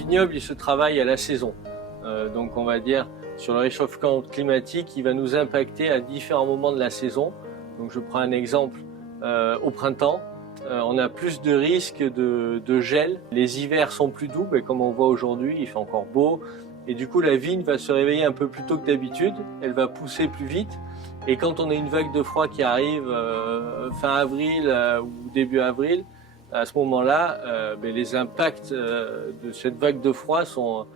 vignoble, il se travaille à la saison. Donc on va dire sur le réchauffement climatique, il va nous impacter à différents moments de la saison. Donc je prends un exemple, au printemps, on a plus de risques de gel. Les hivers sont plus doux, mais comme on voit aujourd'hui, il fait encore beau. Et du coup, la vigne va se réveiller un peu plus tôt que d'habitude, elle va pousser plus vite. Et quand on a une vague de froid qui arrive fin avril ou début avril, à ce moment-là, les impacts de cette vague de froid sont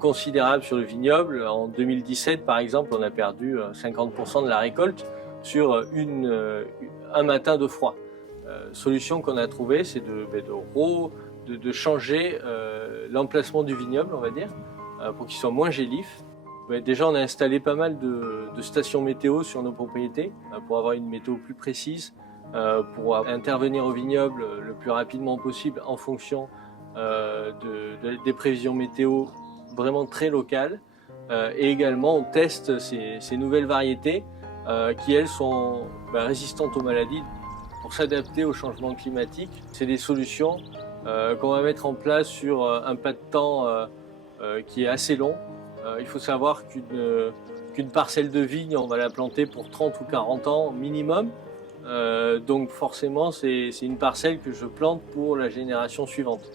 considérables sur le vignoble. En 2017, par exemple, on a perdu 50% de la récolte sur un matin de froid. Solution qu'on a trouvée, c'est de changer l'emplacement du vignoble, on va dire, pour qu'il soit moins gélif. Déjà, on a installé pas mal de stations météo sur nos propriétés pour avoir une météo plus précise, pour intervenir au vignoble le plus rapidement possible en fonction des prévisions météo vraiment très locales. Et également, on teste ces nouvelles variétés qui, elles, sont résistantes aux maladies pour s'adapter au changement climatique. C'est des solutions qu'on va mettre en place sur un pas de temps qui est assez long. Il faut savoir qu'une parcelle de vigne, on va la planter pour 30 ou 40 ans minimum. Donc forcément, c'est une parcelle que je plante pour la génération suivante.